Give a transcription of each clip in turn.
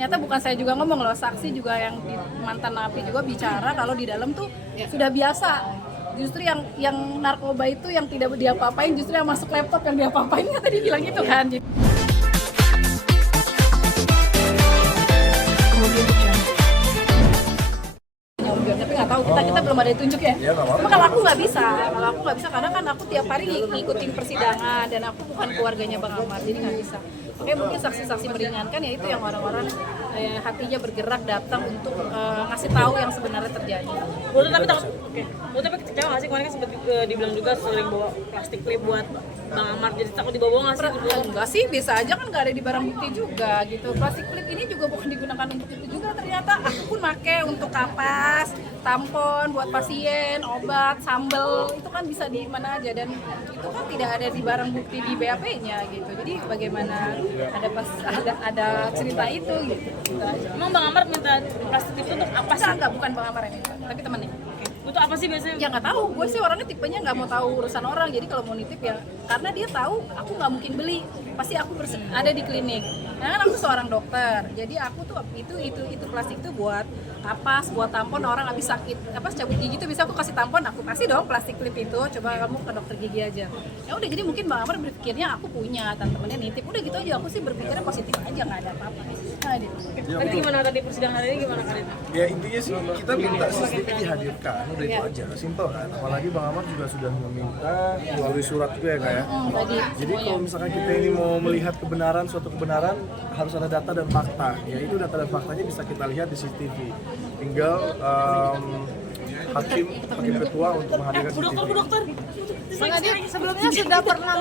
ternyata bukan saya juga ngomong loh, saksi juga yang mantan napi juga bicara kalau di dalam tuh sudah biasa. Justru yang narkoba itu yang tidak diapa-apain, justru yang masuk laptop yang diapa-apain, kan tadi bilang gitu kan. Tapi nggak tahu, kita belum ada ditunjuk ya. Cuma kalau aku nggak bisa karena kan aku tiap hari ngikutin persidangan dan aku bukan keluarganya Bang Amar, jadi nggak bisa. Oke, mungkin saksi-saksi meringankan yaitu yang orang-orang hatinya bergerak datang untuk ngasih tahu yang sebenarnya terjadi. Tapi kecewa nggak sih, kemarin kan sempat dibilang juga sering bawa plastik clip buat Bang Amar, jadi takut dibawa nggak sih? Enggak sih, biasa aja kan, nggak ada di barang bukti juga gitu. Plastik clip ini juga bukan digunakan untuk itu juga, ternyata aku pun pakai untuk kapas, tampon buat pasien, obat, sambel, itu kan bisa di mana aja dan itu kan tidak ada di barang bukti di BAP-nya gitu. Jadi bagaimana ada cerita itu gitu. Emang Bang Amar minta plastik clip itu untuk apa sih? Enggak, bukan Bang Amar yang minta, tapi temennya. Untuk apa sih biasanya? Ya nggak tahu, gue sih orangnya tipenya nggak mau tahu urusan orang, jadi kalau mau nitip ya karena dia tahu aku nggak mungkin beli, pasti aku ada di klinik. Karena kan aku seorang dokter, jadi aku tuh itu plastik itu buat kapas, buat tampon, orang habis sakit cabut gigi tuh bisa aku kasih tampon, aku kasih dong plastik clip itu, coba kamu ke dokter gigi aja. Ya udah, jadi mungkin Bang Amar berpikirnya aku punya, temen-temennya nitip, udah gitu aja. Aku sih berpikirnya positif aja, nggak ada apa-apa. Tadi gimana tadi persidangan hari ini gimana kali itu? Ya intinya sih kita minta CCTV dihadirkan, udah itu aja, simpel kan. Apalagi Bang Amar juga sudah meminta melalui surat juga ya Kak ya. Jadi kalau misalkan kita ini mau melihat suatu kebenaran harus ada data dan fakta. Ya itu data dan faktanya bisa kita lihat di CCTV. Tinggal hakim ketua untuk menghadirkan CCTV. Bu dokter. Bang Adi, sebelumnya sudah pernah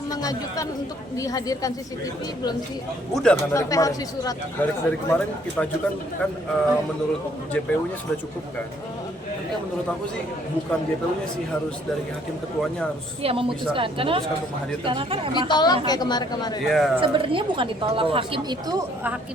mengajukan untuk dihadirkan CCTV belum sih? Udah kan dari Sampai kemarin. harus disurat. Dari kemarin kita ajukan kan menurut JPU-nya sudah cukup kan. Tapi menurut aku sih bukan JPU-nya sih, harus dari hakim ketuanya harus memutuskan. bisa memutuskan untuk menghadirkan. Karena kan emang Ditolak kayak kemarin-kemarin. Iya. Sebenarnya bukan ditolak, hakim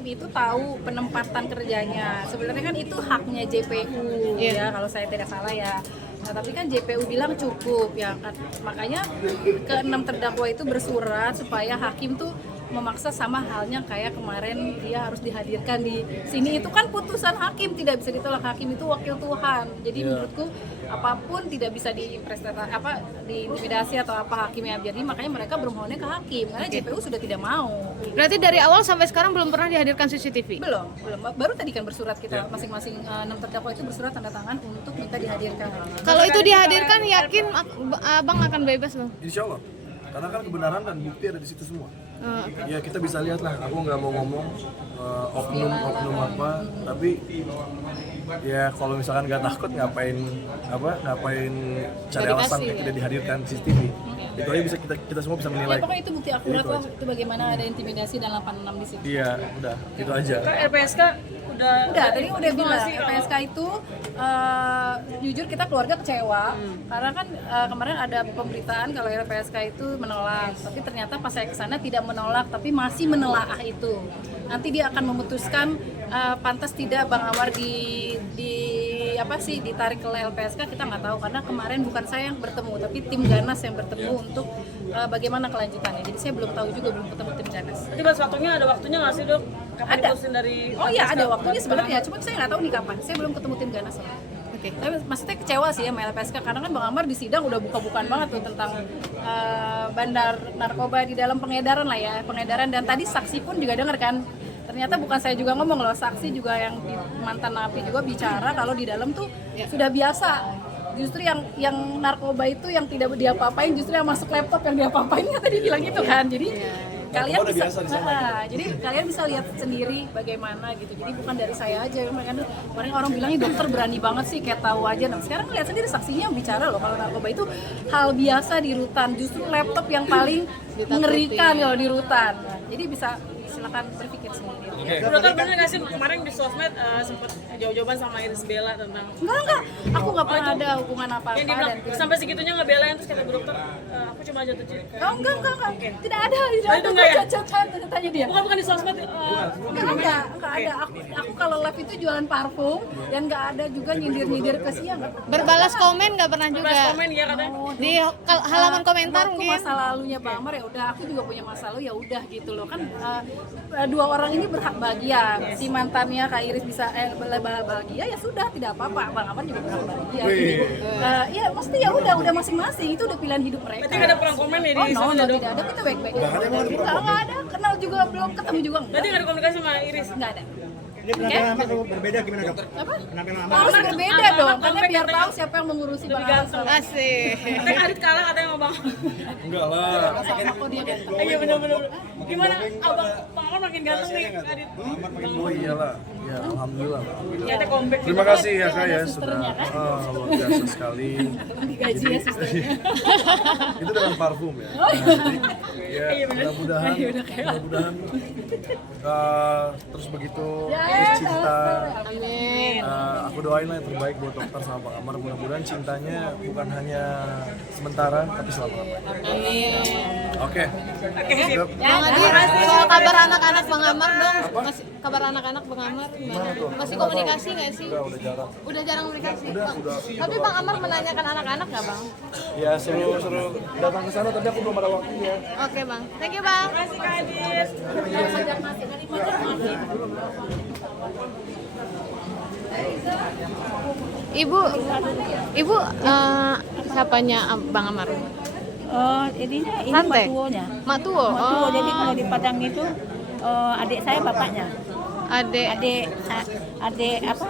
itu tahu penempatan kerjanya. Sebenarnya kan itu haknya JPU ya, kalau saya tidak salah ya. Nah, tapi kan JPU bilang cukup ya kan. Makanya ke-6 terdakwa itu bersurat supaya hakim tuh memaksa, sama halnya kayak kemarin dia harus dihadirkan di sini. Itu kan putusan hakim, tidak bisa ditolak. Hakim itu wakil Tuhan. Jadi menurutku apapun tidak bisa diintimidasi atau apa hakimnya. Jadi makanya mereka bermohonnya ke hakim karena JPU sudah tidak mau. Berarti dari awal sampai sekarang belum pernah dihadirkan CCTV? Belum. Baru tadi kan bersurat kita masing-masing 6 terdakwa itu bersurat tanda tangan untuk minta dihadirkan. Kalau itu dihadirkan, yakin Abang akan bebas loh? Insya Allah. Karena kan kebenaran dan bukti ada di situ semua. Ya kita bisa lihat lah. Aku nggak mau ngomong oknum apa, tapi ya kalau misalkan nggak takut ngapain cari alasan kayak tidak dihadirkan CCTV. Itu aja bisa kita semua bisa menilai. Ya, pokoknya itu bukti akurat lah, itu bagaimana ada intimidasi dan 86 di situ. Iya, udah, itu aja. Kan LPSK udah Tadi udah bilang LPSK itu jujur kita keluarga kecewa karena kan kemarin ada pemberitaan kalau LPSK itu menolak, tapi ternyata pas saya kesana tidak menolak tapi masih menelaah itu. Nanti dia akan memutuskan pantas tidak Bang Amar ditarik ke LPSK, kita nggak tahu karena kemarin bukan saya yang bertemu tapi tim Ganas yang bertemu untuk bagaimana kelanjutannya. Jadi saya belum tahu juga, belum ketemu tim Ganas. Nanti batas waktunya ada waktunya nggak sih dok? Kapan diputusin dari? Oh iya ada waktunya sebenarnya, cuma saya nggak tahu nih kapan. Saya belum ketemu tim Ganas. Oke. Tapi maksudnya kecewa sih ya sama LPSK karena kan Bang Amar di sidang udah buka-bukaan banget tuh tentang bandar narkoba di dalam pengedaran lah ya, pengedaran, dan tadi saksi pun juga dengar kan. Ternyata bukan saya juga ngomong loh, saksi juga yang mantan napi juga bicara kalau di dalam tuh sudah biasa. Justru yang narkoba itu yang tidak diapa-apain, justru yang masuk laptop yang diapa-apain, kan tadi bilang gitu kan. Jadi kalian bisa kalian bisa lihat sendiri bagaimana gitu. Jadi bukan dari saya aja, kemarin orang bilangnya dokter berani banget sih kayak tahu aja. Nah, sekarang lihat sendiri saksinya yang bicara loh kalau narkoba itu hal biasa di rutan, justru laptop yang paling mengerikan kalau di rutan. Nah, jadi bisa silakan berpikir sendiri. Dokter bener nggak sih kemarin di sosmed sempat jawab-jawaban sama Iris Bella tentang? Enggak, aku nggak pernah ada hubungan apa-apa. Yang dibilang sampai segitunya ngebelain, terus kata bu dokter, aku cuma jatuh cinta. Oh enggak, tidak ada. Itu enggak ya? Tanya dia. Bukan di sosmed. Enggak ada. Aku kalau live itu jualan parfum dan nggak ada juga nyindir ke siang. Berbalas komen nggak pernah juga. Balas komen ya katanya. Di halaman komentar Waktu mungkin. masa lalunya Bang Amar ya udah, aku juga punya masa lalu ya udah gitu loh kan. Dua orang ini berhak bahagia. Si mantannya Kak Iris bisa bahagia ya sudah, tidak apa-apa. Bang Amar juga berhak bahagia. Jadi, ya mesti ya udah masing-masing, itu udah pilihan hidup mereka. Berarti nggak ada perang komen ya di Oh no, sana dong? tidak ada, kita baik-baik aja. Nggak ada, kenal juga belum, ketemu juga Berarti nggak ada komunikasi sama Iris? nggak ada. Ini penampilan Amar berbeda gimana dok? Apa? Penampilan Amar. Harus berbeda dong, karena biar tahu siapa yang mengurusi Bang Amar. Asik. Katanya Adit kalah katanya sama Bang. Enggak lah. Sama dia kan. Iya bener-bener. Gimana abang Bang Amar makin ganteng nih Adit? Oh iyalah. Ya alhamdulillah. Ternyata comeback. Terima kasih ya Kak ya sudah Sisternya, kan? luar biasa sekali. Digaji ya sisternya. Itu dengan parfum ya. Ya Iya, bener. mudah-mudahan terus begitu terus cinta. Amin. Aku doain lah yang terbaik buat dokter sama Bang Amar. Mudah-mudahan cintanya bukan hanya sementara tapi selama-lamanya. Amin. Oke. Siap. Bang Adi, soal kabar anak-anak Bang Amar dong. Masih kabar anak-anak Bang Amar gimana? Masih komunikasi nggak sih? Udah jarang. Udah jarang komunikasi. Udah. Tapi Bang Amar menanyakan anak-anak nggak Bang? Ya seru datang ke sana tapi aku belum ada waktunya. Oke Bang, thank you Bang. Terima kasih Kak Adit. Ibu siapanya Bang Amar? Oh, ininya ini Santai? matuonya. Matuo. Matuo, Oh, jadi kalau di Padang itu adik saya bapaknya. Adik. Adik apa?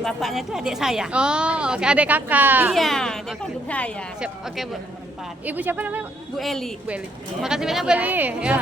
Bapaknya itu adik saya. Oh, oke, adik kakak. Iya, dia kandung saya. Siap. Oke, Bu. Empat. Ibu siapa namanya? Bu Eli. Bu Eli. Makasih banyak Bu Eli. Ya.